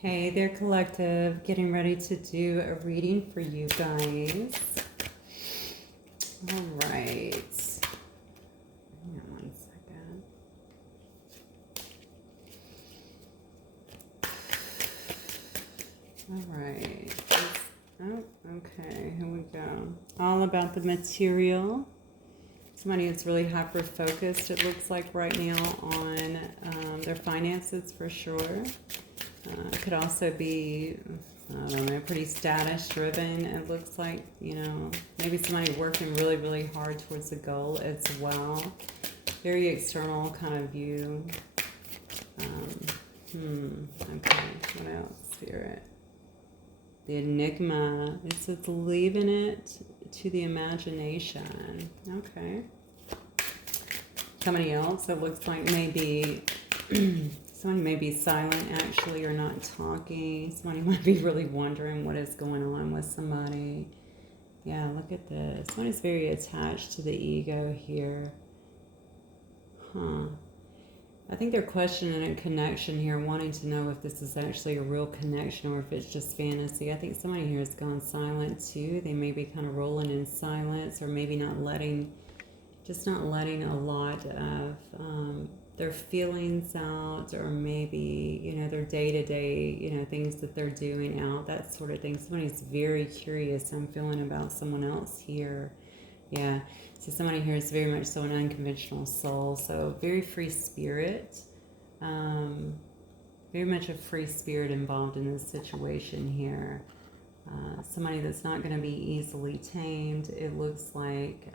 Hey there, collective. Getting ready to do a reading for you guys. All right. Hang on one second. All right. Oh, okay. Here we go. All about the material. Somebody that's really hyper-focused, it looks like right now, on their finances for sure. It could also be, I don't know, pretty status driven. It looks like, maybe somebody working really, really hard towards the goal as well. Very external kind of view. Okay, what else, Spirit? The enigma. It says leaving it to the imagination. Okay. Somebody else, it looks like maybe someone may be silent actually or not talking. Somebody might be really wondering what is going on with somebody. Yeah, look at this. Someone is very attached to the ego here. I think they're questioning a connection here, wanting to know if this is actually a real connection or if it's just fantasy. I think somebody here has gone silent too. They may be kind of rolling in silence, or maybe not letting a lot of their feelings out, or maybe, their day-to-day, things that they're doing out, that sort of thing. Somebody's very curious, I'm feeling, about someone else here. Yeah, so somebody here is very much so an unconventional soul, so very free spirit, very much a free spirit involved in this situation here. Somebody that's not going to be easily tamed. It looks like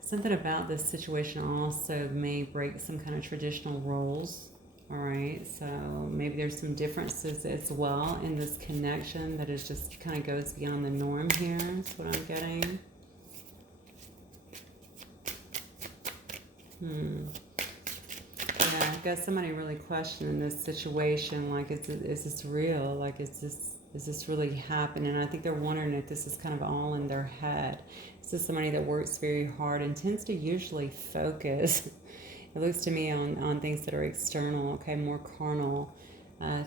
something about this situation also may break some kind of traditional roles. All right, so maybe there's some differences as well in this connection that is just kind of goes beyond the norm here. That's what I'm getting. Yeah, I've got somebody really questioning this situation. Like, is this real? Like, is this really happening? And I think they're wondering if this is kind of all in their head. This is somebody that works very hard and tends to usually focus. It looks to me on things that are external, okay, more carnal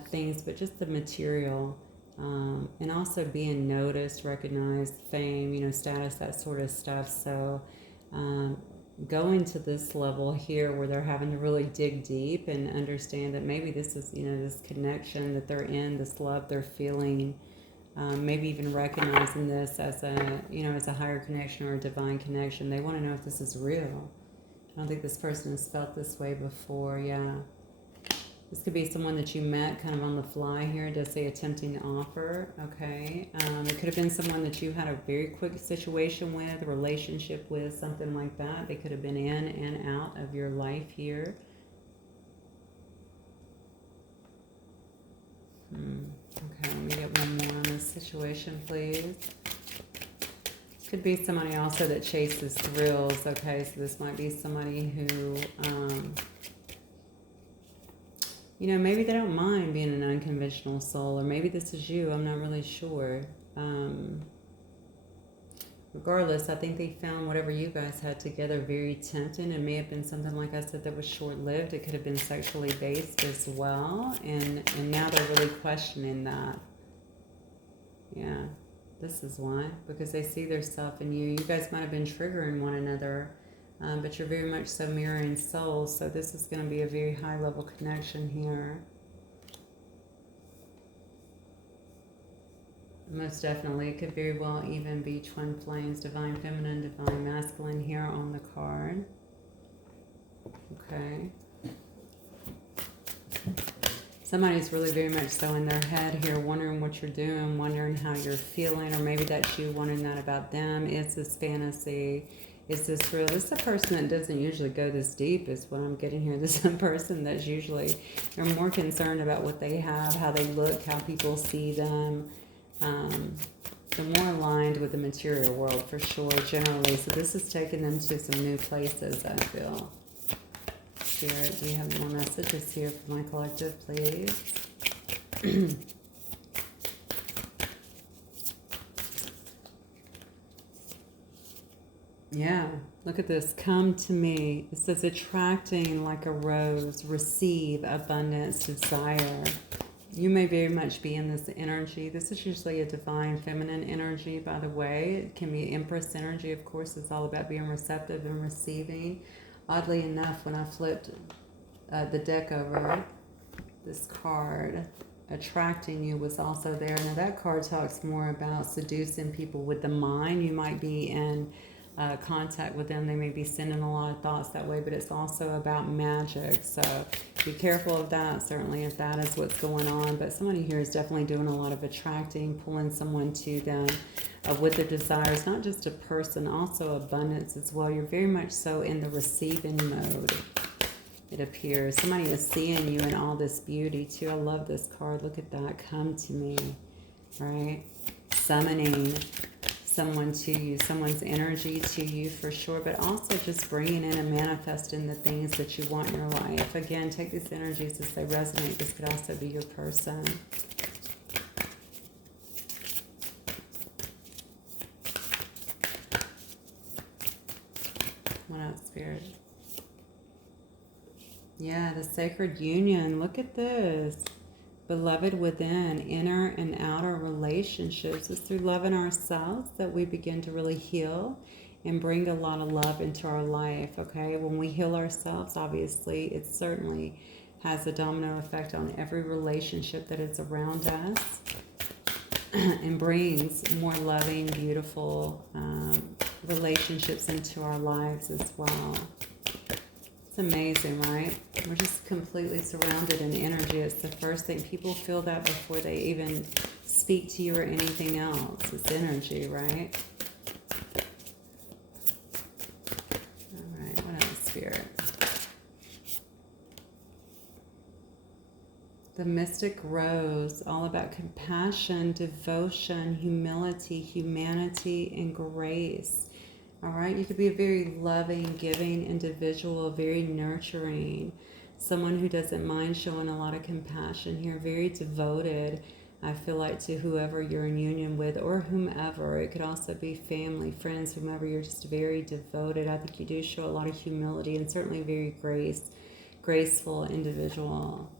things, but just the material, and also being noticed, recognized, fame, status, that sort of stuff. So going to this level here where they're having to really dig deep and understand that maybe this is, this connection that they're in, this love they're feeling, maybe even recognizing this as as a higher connection or a divine connection. They want to know if this is real. I don't think this person has felt this way before. Yeah. This could be someone that you met kind of on the fly here. It does say attempting to offer. Okay. It could have been someone that you had a very quick situation with, a relationship with, something like that. They could have been in and out of your life here. Okay, let me get one more on this situation, please. Could be somebody also that chases thrills. Okay, so this might be somebody who, maybe they don't mind being an unconventional soul, or maybe this is you. I'm not really sure. Regardless, I think they found whatever you guys had together very tempting. It may have been something, like I said, that was short-lived. It could have been sexually based as well, and now they're really questioning that. Yeah. This is why, because they see their self in you. You guys might have been triggering one another, but you're very much so mirroring souls. So this is going to be a very high level connection here. Most definitely. It could very well even be twin flames, divine feminine, divine masculine here on the card. Okay. Somebody's really very much so in their head here, wondering what you're doing, wondering how you're feeling, or maybe that's you wondering that about them. Is this fantasy? Is this real? This is a person that doesn't usually go this deep, is what I'm getting here. This is a person that's usually, they're more concerned about what they have, how they look, how people see them. They're more aligned with the material world for sure, generally. So this is taking them to some new places, I feel. Spirit, do you have more messages here for my collective, please? Yeah, look at this. Come to me. It says attracting like a rose, receive abundance, desire. You may very much be in this energy. This is usually a divine feminine energy, by the way. It can be Empress energy. Of course, it's all about being receptive and receiving. Oddly enough, when I flipped the deck over, this card, attracting you, was also there. Now, that card talks more about seducing people with the mind. You might be in contact with them. They may be sending a lot of thoughts that way, but it's also about magic. So be careful of that, certainly, if that is what's going on. But somebody here is definitely doing a lot of attracting, pulling someone to them with their desires, not just a person, also abundance as well. You're very much so in the receiving mode, it appears. Somebody is seeing you in all this beauty, too. I love this card. Look at that. Come to me, right? Summoning someone to you, someone's energy to you for sure, but also just bringing in and manifesting the things that you want in your life. Again, take these energies as they resonate. This could also be your person. What else, Spirit? Yeah, the sacred union. Look at this. Beloved within, inner and outer relationships. It's through loving ourselves that we begin to really heal and bring a lot of love into our life, okay? When we heal ourselves, obviously, it certainly has a domino effect on every relationship that is around us and brings more loving, beautiful relationships into our lives as well. It's amazing, right? We're just completely surrounded in energy. It's the first thing. People feel that before they even speak to you or anything else. It's energy, right? All right, what else, Spirit? The Mystic Rose, all about compassion, devotion, humility, humanity, and grace. All right, you could be a very loving, giving individual, very nurturing, someone who doesn't mind showing a lot of compassion here, very devoted, I feel like, to whoever you're in union with or whomever. It could also be family, friends, whomever. You're just very devoted. I think you do show a lot of humility and certainly a very graceful individual.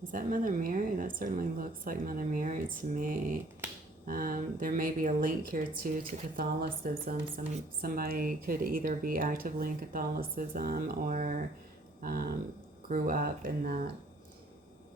Is that Mother Mary? That certainly looks like Mother Mary to me. There may be a link here too to Catholicism. Somebody could either be actively in Catholicism or grew up in that.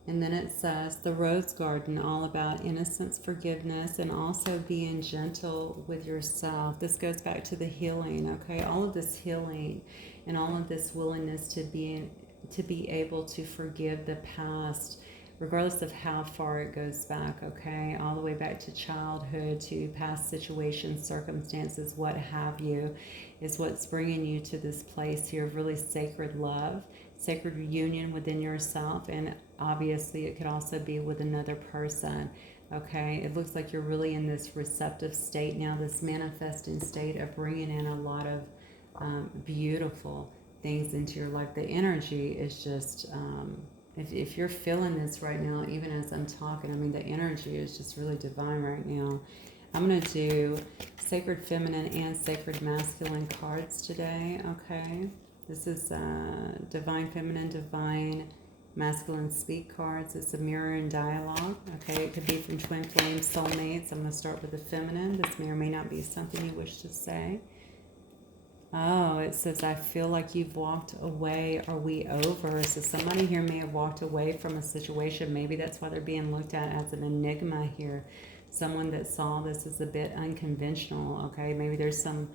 And then it says the Rose Garden, all about innocence, forgiveness, and also being gentle with yourself. This goes back to the healing, okay? All of this healing and all of this willingness to be able to forgive the past, regardless of how far it goes back, okay? All the way back to childhood, to past situations, circumstances, what have you, is what's bringing you to this place here of really sacred love, sacred union within yourself, and obviously it could also be with another person, okay? It looks like you're really in this receptive state now, this manifesting state of bringing in a lot of beautiful things into your life. The energy is just... If you're feeling this right now, even as I'm talking, I mean, the energy is just really divine right now. I'm going to do Sacred Feminine and Sacred Masculine cards today, okay? This is Divine Feminine, Divine Masculine Speak cards. It's a mirror and dialogue, okay? It could be from twin flame soulmates. I'm going to start with the feminine. This may or may not be something you wish to say. Oh, it says, I feel like you've walked away. Are we over? So somebody here may have walked away from a situation. Maybe that's why they're being looked at as an enigma here. Someone that saw this as a bit unconventional, okay? Maybe there's some,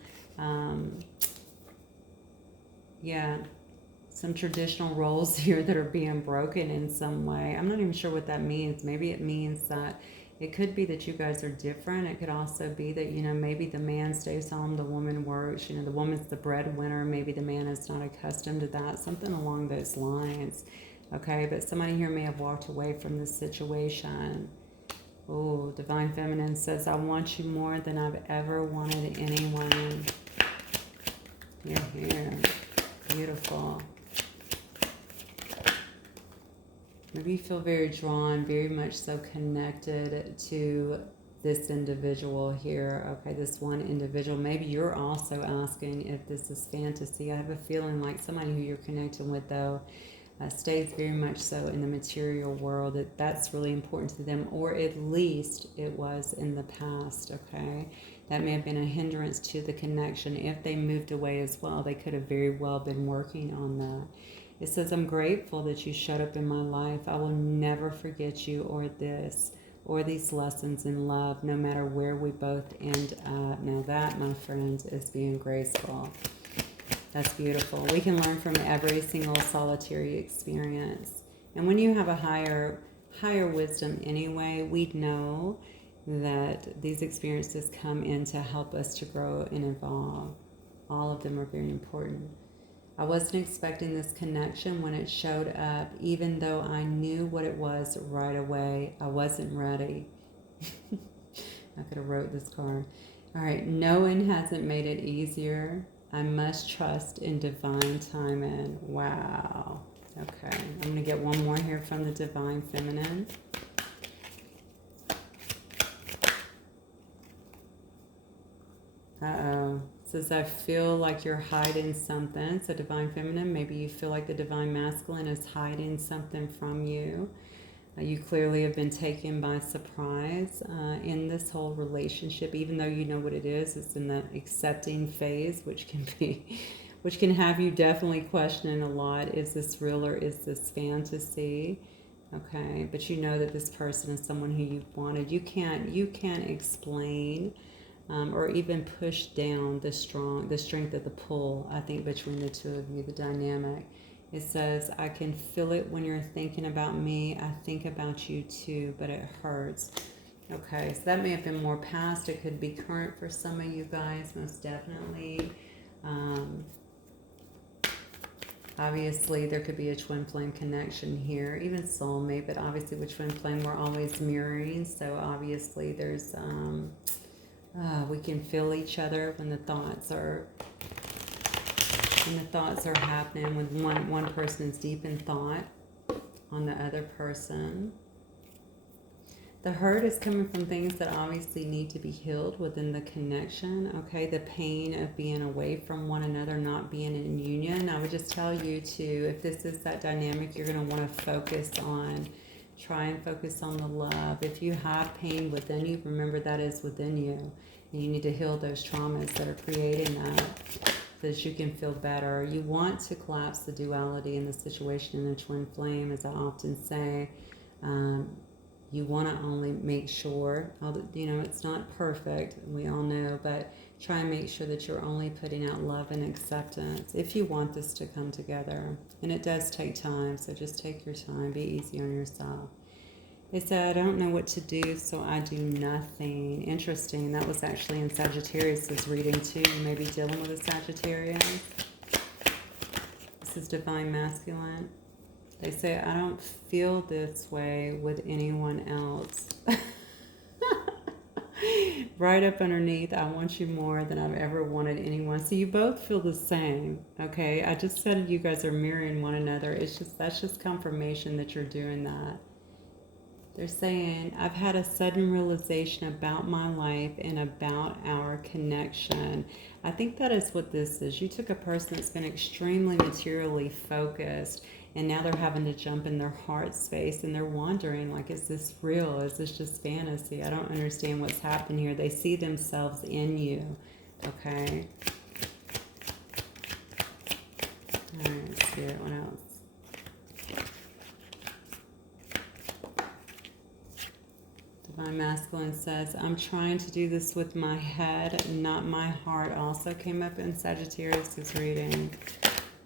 some traditional roles here that are being broken in some way. I'm not even sure what that means. Maybe it means that it could be that you guys are different. It could also be that, maybe the man stays home, the woman works, the woman's the breadwinner. Maybe the man is not accustomed to that, something along those lines. Okay, but somebody here may have walked away from this situation. Oh, Divine Feminine says, I want you more than I've ever wanted anyone. You're here. Beautiful. Maybe you feel very drawn, very much so connected to this individual here. Okay, this one individual. Maybe you're also asking if this is fantasy. I have a feeling like somebody who you're connecting with, though, stays very much so in the material world. That's really important to them, or at least it was in the past. Okay, that may have been a hindrance to the connection. If they moved away as well, they could have very well been working on that. It says, I'm grateful that you showed up in my life. I will never forget you or this or these lessons in love, no matter where we both end up. Now that, my friends, is being graceful. That's beautiful. We can learn from every single solitary experience. And when you have a higher wisdom anyway, we know that these experiences come in to help us to grow and evolve. All of them are very important. I wasn't expecting this connection when it showed up, even though I knew what it was right away. I wasn't ready. I could have wrote this card. All right, knowing hasn't made it easier. I must trust in divine timing. Wow. Okay, I'm going to get one more here from the Divine Feminine. Uh-oh. It says, I feel like you're hiding something. So Divine Feminine, maybe you feel like the Divine Masculine is hiding something from you. You clearly have been taken by surprise in this whole relationship, even though you know what it is. It's in the accepting phase, which can have you definitely questioning a lot. Is this real or is this fantasy? Okay, but you know that this person is someone who you've wanted. You can't explain or even push down the strength of the pull, I think, between the two of you, the dynamic. It says, I can feel it when you're thinking about me. I think about you too, but it hurts. Okay, so that may have been more past. It could be current for some of you guys, most definitely. Obviously, there could be a twin flame connection here, even soulmate, but obviously with twin flame, we're always mirroring. So obviously there's, we can feel each other when the thoughts are happening, when one person is deep in thought on the other person. The hurt is coming from things that obviously need to be healed within the connection, okay? The pain of being away from one another, not being in union. I would just tell you to, if this is that dynamic, you're going to want to try and focus on the love. If you have pain within you, remember that is within you. And you need to heal those traumas that are creating that, so that you can feel better. You want to collapse the duality in the situation in the twin flame, as I often say. You want to only make sure, it's not perfect, we all know, but try and make sure that you're only putting out love and acceptance if you want this to come together. And it does take time, so just take your time, be easy on yourself. They said, I don't know what to do, so I do nothing. Interesting. That was actually in Sagittarius' reading too. You may be dealing with a Sagittarius. This is Divine Masculine. They say, I don't feel this way with anyone else. Right up underneath, I want you more than I've ever wanted anyone. So you both feel the same, okay? I just said you guys are mirroring one another. That's just confirmation that you're doing that. They're saying, I've had a sudden realization about my life and about our connection. I think that is what this is. You took a person that's been extremely materially focused, and now they're having to jump in their heart space, and they're wondering, like, is this real? Is this just fantasy? I don't understand what's happening here. They see themselves in you, okay? All right, Spirit, what else? Divine Masculine says, I'm trying to do this with my head, not my heart. Also came up in Sagittarius' reading.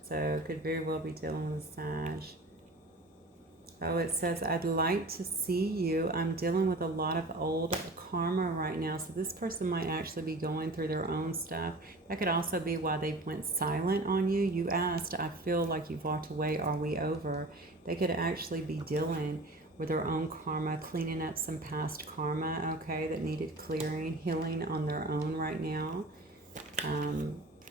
So could very well be dealing with Sag. Oh, it says, I'd like to see you. I'm dealing with a lot of old karma right now. So this person might actually be going through their own stuff. That could also be why they went silent on you. You asked, I feel like you've walked away. Are we over? They could actually be dealing with their own karma, cleaning up some past karma, okay, that needed clearing, healing on their own right now.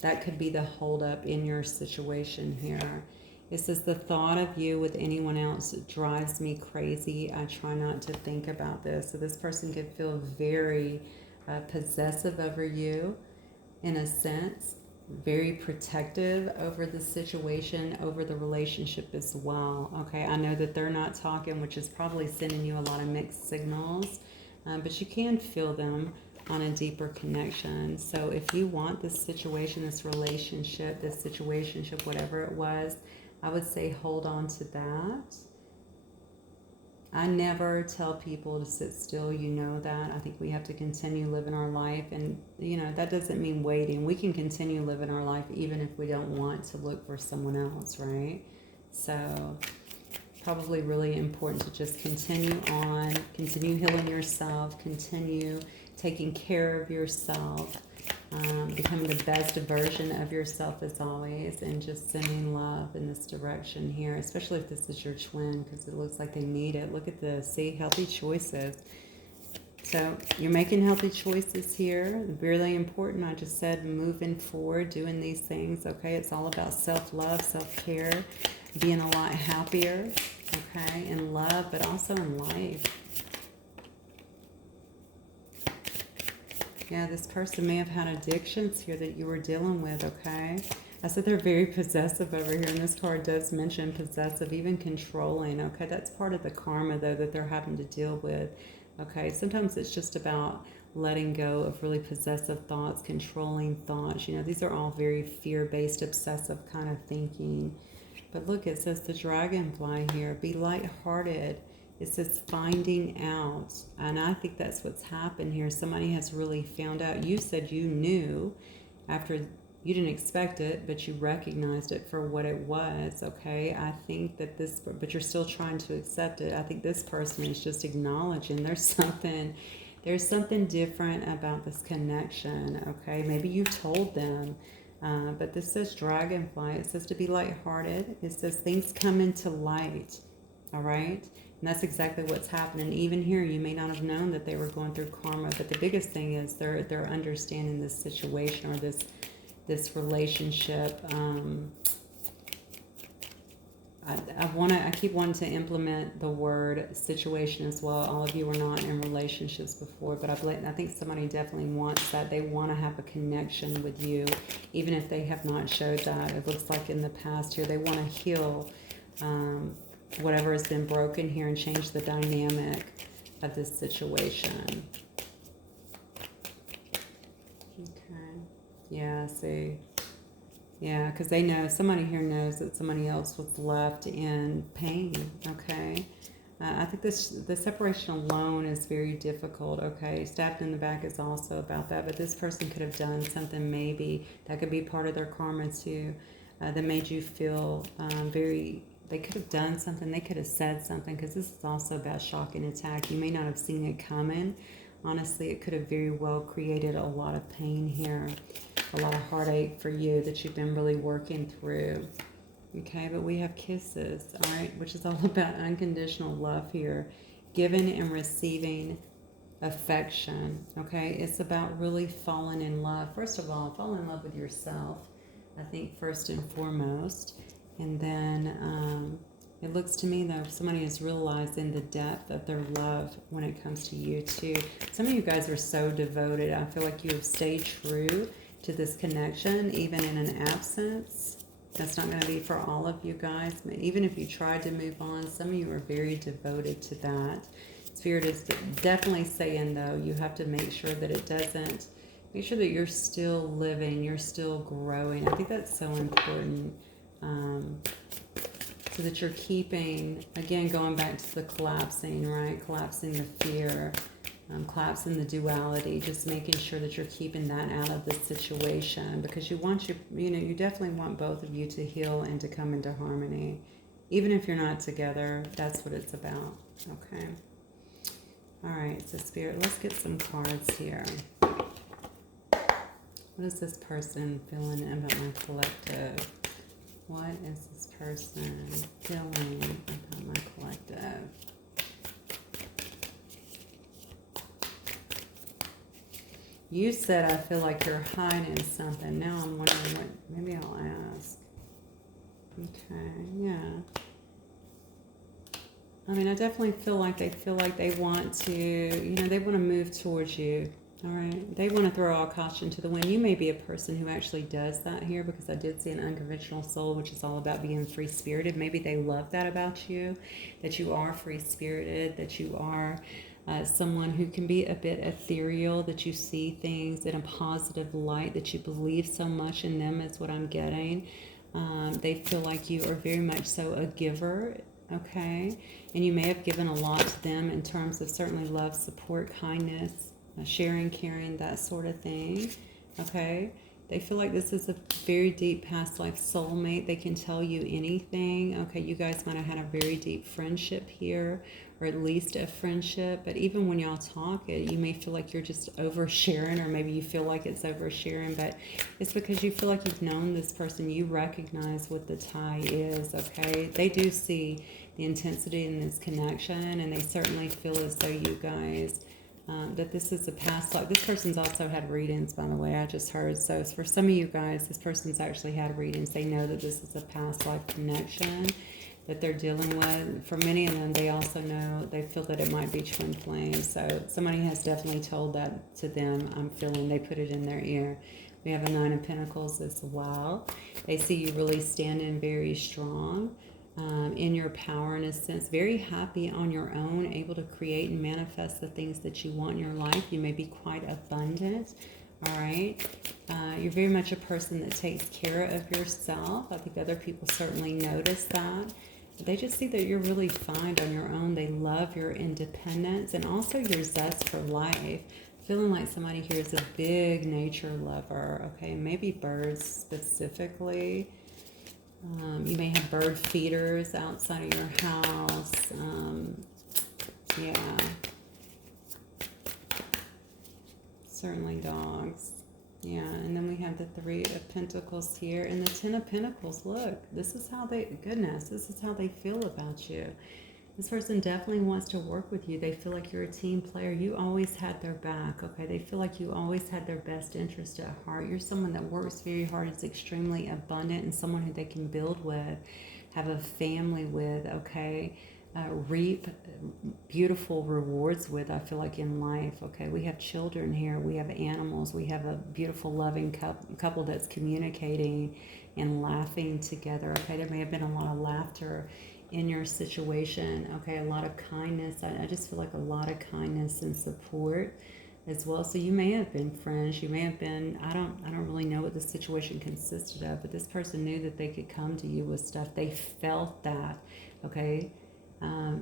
That could be the holdup in your situation here. It says, the thought of you with anyone else drives me crazy. I try not to think about this. So this person could feel very possessive over you in a sense, very protective over the situation, over the relationship as well. Okay, I know that they're not talking, which is probably sending you a lot of mixed signals, but you can feel them on a deeper connection. So if you want this situation, this relationship, this situationship, whatever it was, I would say hold on to that. I never tell people to sit still, you know that. I think we have to continue living our life, and that doesn't mean waiting. We can continue living our life even if we don't want to look for someone else, right? So probably really important to just continue on, continue healing yourself, continue taking care of yourself, becoming the best version of yourself as always, and just sending love in this direction here, especially if this is your twin, because it looks like they need it. Look at this. See, healthy choices. So you're making healthy choices here. Really important. I just said moving forward, doing these things. Okay, it's all about self-love, self-care, being a lot happier, okay, in love, but also in life. Yeah, this person may have had addictions here that you were dealing with, okay? I said they're very possessive over here, and this card does mention possessive, even controlling, okay? That's part of the karma, though, that they're having to deal with, okay? Sometimes it's just about letting go of really possessive thoughts, controlling thoughts. These are all very fear-based, obsessive kind of thinking. But look, it says the dragonfly here, be lighthearted. It says finding out, and I think that's what's happened here. Somebody has really found out. You said you knew after you didn't expect it, but you recognized it for what it was, okay? I think that but you're still trying to accept it. I think this person is just acknowledging there's something different about this connection, okay? Maybe you told them, but this says dragonfly. It says to be lighthearted. It says things come into light, all right? And that's exactly what's happening. Even here, you may not have known that they were going through karma, but the biggest thing is they're understanding this situation or this relationship. I keep wanting to implement the word situation as well. All of you were not in relationships before, but I think somebody definitely wants that. They want to have a connection with you, even if they have not showed that. It looks like in the past here, they want to heal whatever has been broken here and change the dynamic of this situation. Okay. Yeah, see. Yeah, because they know, somebody here knows that somebody else was left in pain, okay? I think the separation alone is very difficult, okay? Stabbed in the back is also about that, but this person could have done something maybe that could be part of their karma too, that made you feel they could have done something, they could have said something, because this is also about shock and attack. You may not have seen it coming. Honestly, it could have very well created a lot of pain here, a lot of heartache for you that you've been really working through. Okay, but we have kisses, all right, which is all about unconditional love here, giving and receiving affection, okay? It's about really falling in love. First of all, fall in love with yourself, I think, first and foremost. And then it looks to me, though, somebody is realizing the depth of their love when it comes to you, too. Some of you guys are so devoted. I feel like you have stayed true to this connection, even in an absence. That's not going to be for all of you guys. Even if you tried to move on, some of you are very devoted to that. Spirit is definitely saying, though, you have to make sure that it doesn't, make sure that you're still living, you're still growing. I think that's so important. So that you're keeping, again, going back to the collapsing, right? Collapsing the fear, collapsing the duality, just making sure that you're keeping that out of the situation, because you definitely want both of you to heal and to come into harmony. Even if you're not together, that's what it's about, okay? All right, so Spirit, let's get some cards here. What is this person feeling about my collective? What is this person feeling about my collective? You said, I feel like you're hiding something. Now I'm wondering what, maybe I'll ask. Okay, yeah. I mean, I definitely feel like they want to, they want to move towards you. All right. They want to throw all caution to the wind. You may be a person who actually does that here, because I did see an unconventional soul, which is all about being free spirited. Maybe they love that about you, that you are free spirited, that you are someone who can be a bit ethereal, that you see things in a positive light, that you believe so much in them, is what I'm getting. They feel like you are very much so a giver, okay? And you may have given a lot to them in terms of certainly love, support, kindness, sharing, caring, that sort of thing, okay? They feel like this is a very deep past life soulmate. They can tell you anything. Okay, you guys might have had a very deep friendship here, or at least a friendship. But even when y'all talk, you may feel like you're just oversharing, or maybe you feel like it's oversharing. But it's because you feel like you've known this person. You recognize what the tie is, okay? They do see the intensity in this connection, and they certainly feel as though you guys that this is a past life. This person's also had readings, by the way, I just heard. So for some of you guys, this person's actually had readings. They know that this is a past life connection that they're dealing with. For many of them, they also know, they feel that it might be twin flames. So somebody has definitely told that to them. I'm feeling they put it in their ear. We have a Nine of Pentacles as well. They see you really standing very strong. In your power, in a sense, very happy on your own, able to create and manifest the things that you want in your life. You may be quite abundant, all right? You're very much a person that takes care of yourself. I think other people certainly notice that. They just see that you're really fine on your own. They love your independence and also your zest for life. Feeling like somebody here is a big nature lover, okay? Maybe birds specifically. You may have bird feeders outside of your house. Yeah. Certainly dogs. Yeah, and then we have the Three of Pentacles here and the Ten of Pentacles. Look, this is how they, goodness, this is how they feel about you. This person definitely wants to work with you. They feel like you're a team player. You always had their back, okay? They feel like you always had their best interest at heart. You're someone that works very hard, is extremely abundant, and someone who they can build with, have a family with, okay? Reap beautiful rewards with, I feel like, in life, okay? We have children here. We have animals. We have a beautiful, loving couple that's communicating and laughing together, okay? There may have been a lot of laughter in your situation, okay? A lot of kindness. I just feel like a lot of kindness and support as well. So you may have been friends. You may have been, I don't really know what the situation consisted of, but this person knew that they could come to you with stuff. They felt that, okay?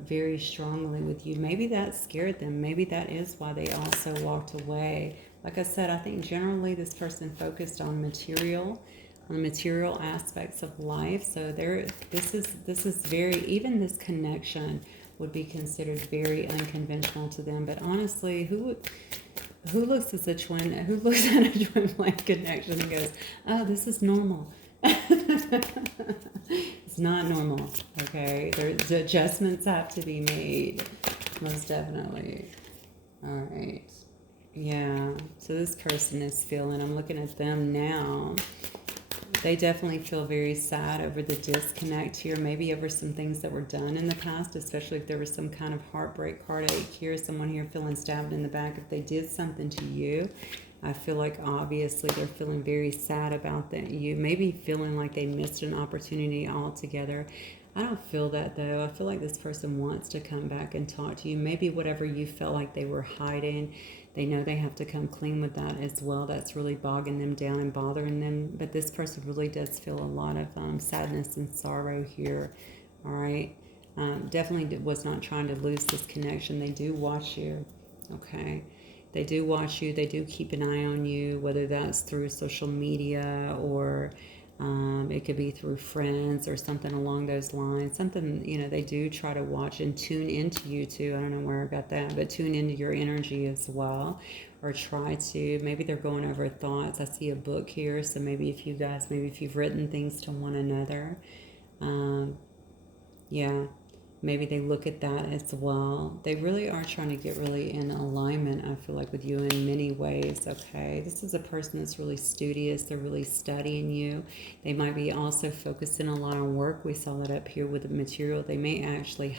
Very strongly with you. Maybe that scared them. Maybe that is why they also walked away. Like I said, I think generally this person focused on material, on the material aspects of life. So this is very, even this connection would be considered very unconventional to them. But honestly, who looks at who looks at a twin flame connection and goes, "Oh, this is normal"? It's not normal, okay? There's adjustments have to be made, most definitely. All right. Yeah. So this person is feeling, I'm looking at them now. They definitely feel very sad over the disconnect here, maybe over some things that were done in the past, especially if there was some kind of heartbreak, heartache here, someone here feeling stabbed in the back. If they did something to you, I feel like obviously they're feeling very sad about that. You maybe feeling like they missed an opportunity altogether. I don't feel that though. I feel like this person wants to come back and talk to you. Maybe whatever you felt like they were hiding, they know they have to come clean with that as well. That's really bogging them down and bothering them. But this person really does feel a lot of sadness and sorrow here. All right. Definitely was not trying to lose this connection. They do watch you. Okay. They do watch you. They do keep an eye on you, whether that's through social media or it could be through friends or something along those lines. Something, they do try to watch and tune into you too. I don't know where I got that, but tune into your energy as well, or try to. Maybe they're going over thoughts. I see a book here, so maybe if you've written things to one another. Yeah. maybe they look at that as well. They really are trying to get really in alignment, I feel like, with you in many ways, okay? This is a person that's really studious. They're really studying you. They might be also focusing a lot on work. We saw that up here with the material. They may actually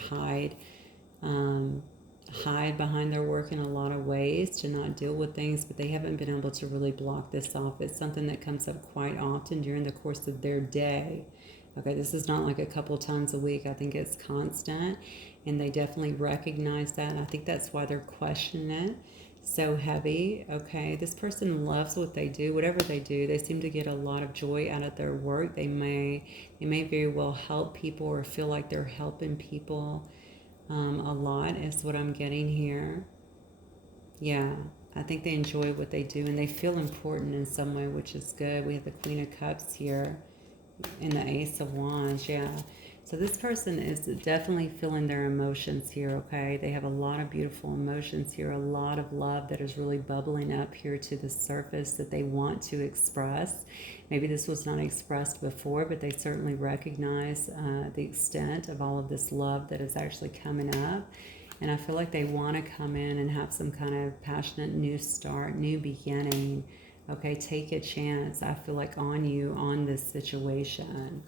um, hide behind their work in a lot of ways to not deal with things, but they haven't been able to really block this off. It's something that comes up quite often during the course of their day. Okay, this is not like a couple times a week. I think it's constant, and they definitely recognize that. I think that's why they're questioning it so heavy. Okay, this person loves what they do, whatever they do. They seem to get a lot of joy out of their work. They may very well help people or feel like they're helping people a lot is what I'm getting here. Yeah, I think they enjoy what they do and they feel important in some way, which is good. We have the Queen of Cups here and the Ace of Wands. Yeah. So this person is definitely feeling their emotions here, okay? They have a lot of beautiful emotions here, a lot of love that is really bubbling up here to the surface that they want to express. Maybe this was not expressed before, but they certainly recognize the extent of all of this love that is actually coming up. And I feel like they want to come in and have some kind of passionate new start, new beginning. Okay, take a chance, I feel like, on you, on this situation.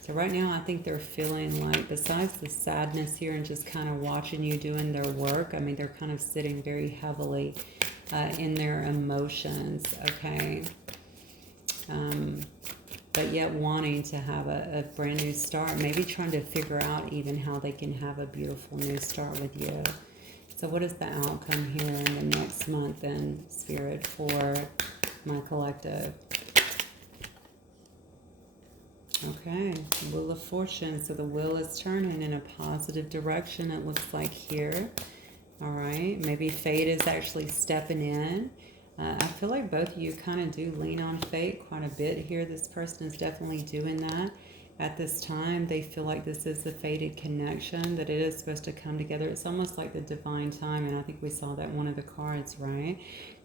So right now, I think they're feeling like, besides the sadness here and just kind of watching you doing their work, I mean, they're kind of sitting very heavily in their emotions, okay? But yet wanting to have a brand new start, maybe trying to figure out even how they can have a beautiful new start with you. So what is the outcome here in the next month in Spirit for my collective? Okay, Wheel of Fortune. So the wheel is turning in a positive direction, it looks like here. All right, maybe fate is actually stepping in. I feel like both of you kind of do lean on fate quite a bit here. This person is definitely doing that. At this time, they feel like this is a fated connection, that it is supposed to come together. It's almost like the divine time, and I think we saw that in one of the cards, right?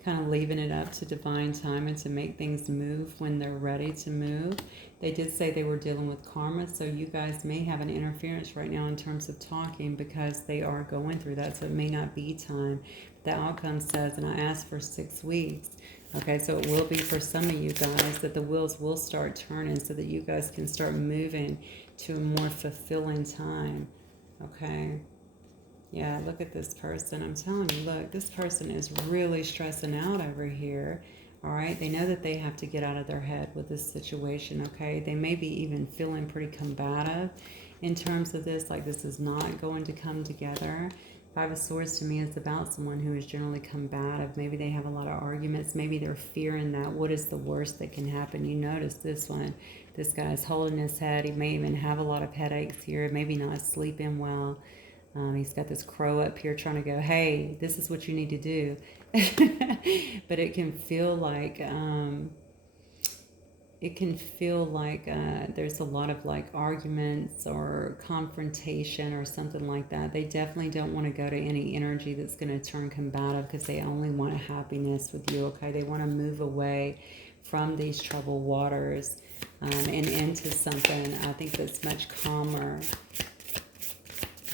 Kind of leaving it up to divine time and to make things move when they're ready to move. They did say they were dealing with karma, so you guys may have an interference right now in terms of talking because they are going through that, so it may not be time. The outcome says, and I asked for 6 weeks. Okay, so it will be for some of you guys that the wheels will start turning so that you guys can start moving to a more fulfilling time. Okay. Yeah, look at this person. I'm telling you, look, this person is really stressing out over here. All right. They know that they have to get out of their head with this situation. Okay. They may be even feeling pretty combative in terms of this, like this is not going to come together. Five of Swords to me is about someone who is generally combative. Maybe they have a lot of arguments. Maybe they're fearing that. What is the worst that can happen? You notice this one. This guy is holding his head. He may even have a lot of headaches here. Maybe not sleeping well. He's got this crow up here trying to go, hey, this is what you need to do. But it can feel like... there's a lot of like arguments or confrontation or something like that. They definitely don't want to go to any energy that's going to turn combative because they only want a happiness with you, okay? They want to move away from these troubled waters and into something, I think, that's much calmer.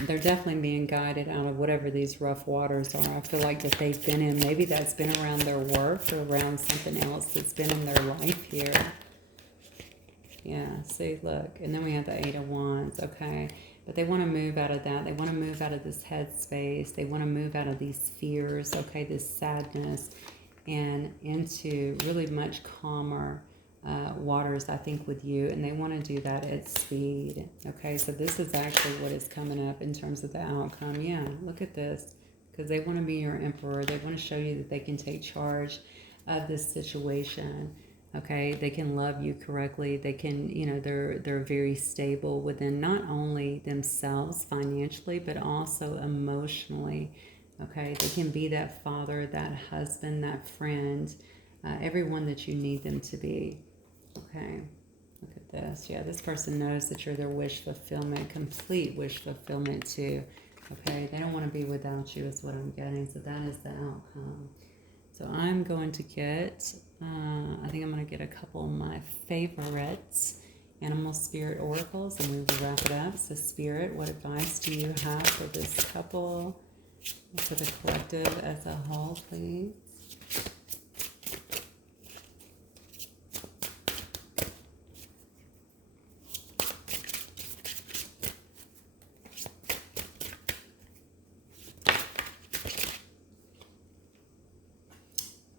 They're definitely being guided out of whatever these rough waters are. I feel like that they've been in, maybe that's been around their work or around something else that's been in their life here. Yeah, see, look. And then we have the Eight of Wands, okay? But they want to move out of that. They want to move out of this headspace. They want to move out of these fears, okay, this sadness, and into really much calmer waters, I think, with you. And they want to do that at speed, okay? So this is actually what is coming up in terms of the outcome. Yeah, look at this. Because they want to be your emperor. They want to show you that they can take charge of this situation. Okay, they can love you correctly. They can, they're very stable within not only themselves financially, but also emotionally. Okay, they can be that father, that husband, that friend, everyone that you need them to be. Okay, look at this. Yeah, this person knows that you're their wish fulfillment, complete wish fulfillment too. Okay, they don't want to be without you is what I'm getting. So that is the outcome. So I'm going to get, I think I'm going to get a couple of my favorites animal spirit oracles, and we will wrap it up. So Spirit, what advice do you have for this couple, for the collective as a whole, please?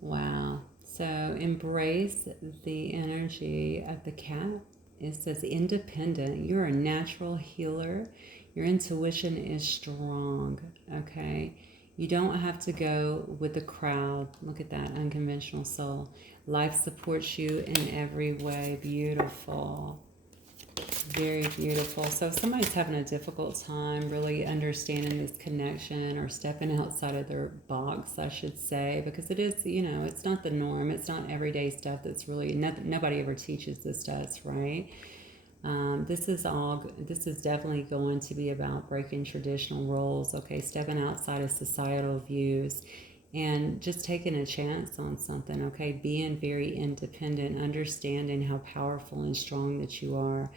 Wow. So embrace the energy of the cat. It says independent. You're a natural healer. Your intuition is strong. Okay. You don't have to go with the crowd. Look at that unconventional soul. Life supports you in every way. Beautiful. Very beautiful. So if somebody's having a difficult time really understanding this connection or stepping outside of their box, I should say, because it is, it's not the norm. It's not everyday stuff that's really, nobody ever teaches this to us, right? This is definitely going to be about breaking traditional roles, okay, stepping outside of societal views and just taking a chance on something, okay, being very independent, understanding how powerful and strong that you are.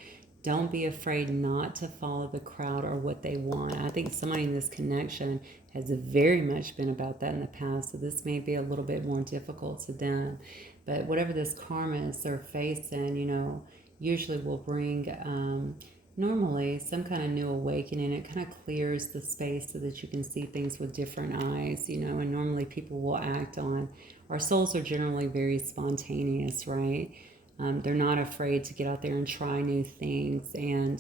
Don't be afraid not to follow the crowd or what they want. I think somebody in this connection has very much been about that in the past, so this may be a little bit more difficult to them. But whatever this karma is they're facing, usually will bring normally some kind of new awakening. It kind of clears the space so that you can see things with different eyes, and normally people will act on. Our souls are generally very spontaneous, right? They're not afraid to get out there and try new things. And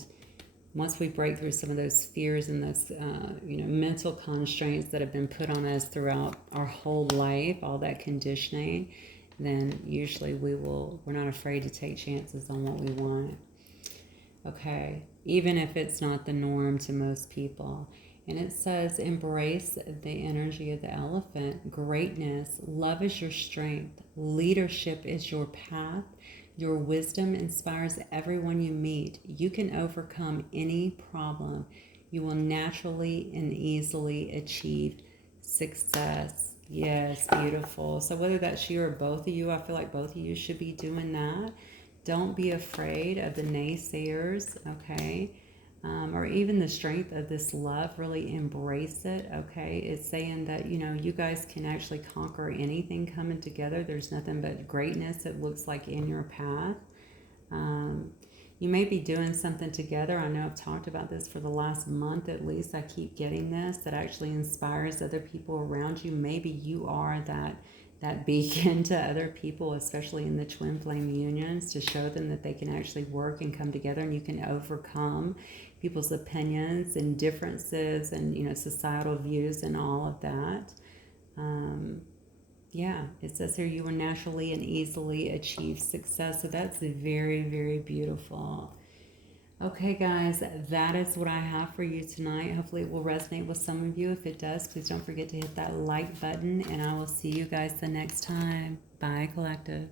once we break through some of those fears and those, mental constraints that have been put on us throughout our whole life, all that conditioning, then usually we're not afraid to take chances on what we want. Okay, even if it's not the norm to most people. And it says, embrace the energy of the elephant. Greatness, love is your strength. Leadership is your path. Your wisdom inspires everyone you meet. You can overcome any problem. You will naturally and easily achieve success. Yes, beautiful. So whether that's you or both of you, I feel like both of you should be doing that. Don't be afraid of the naysayers, okay? Or even the strength of this love. Really embrace it, okay? It's saying that, you guys can actually conquer anything coming together. There's nothing but greatness, it looks like, in your path. You may be doing something together. I know I've talked about this for the last month at least. I keep getting this that actually inspires other people around you. Maybe you are that beacon to other people, especially in the twin flame unions, to show them that they can actually work and come together, and you can overcome people's opinions and differences and societal views and all of that. Yeah, it says here you will naturally and easily achieve success. So that's very, very beautiful. Okay, guys, that is what I have for you tonight. Hopefully it will resonate with some of you. If it does, please don't forget to hit that like button, and I will see you guys the next time. Bye, Collective.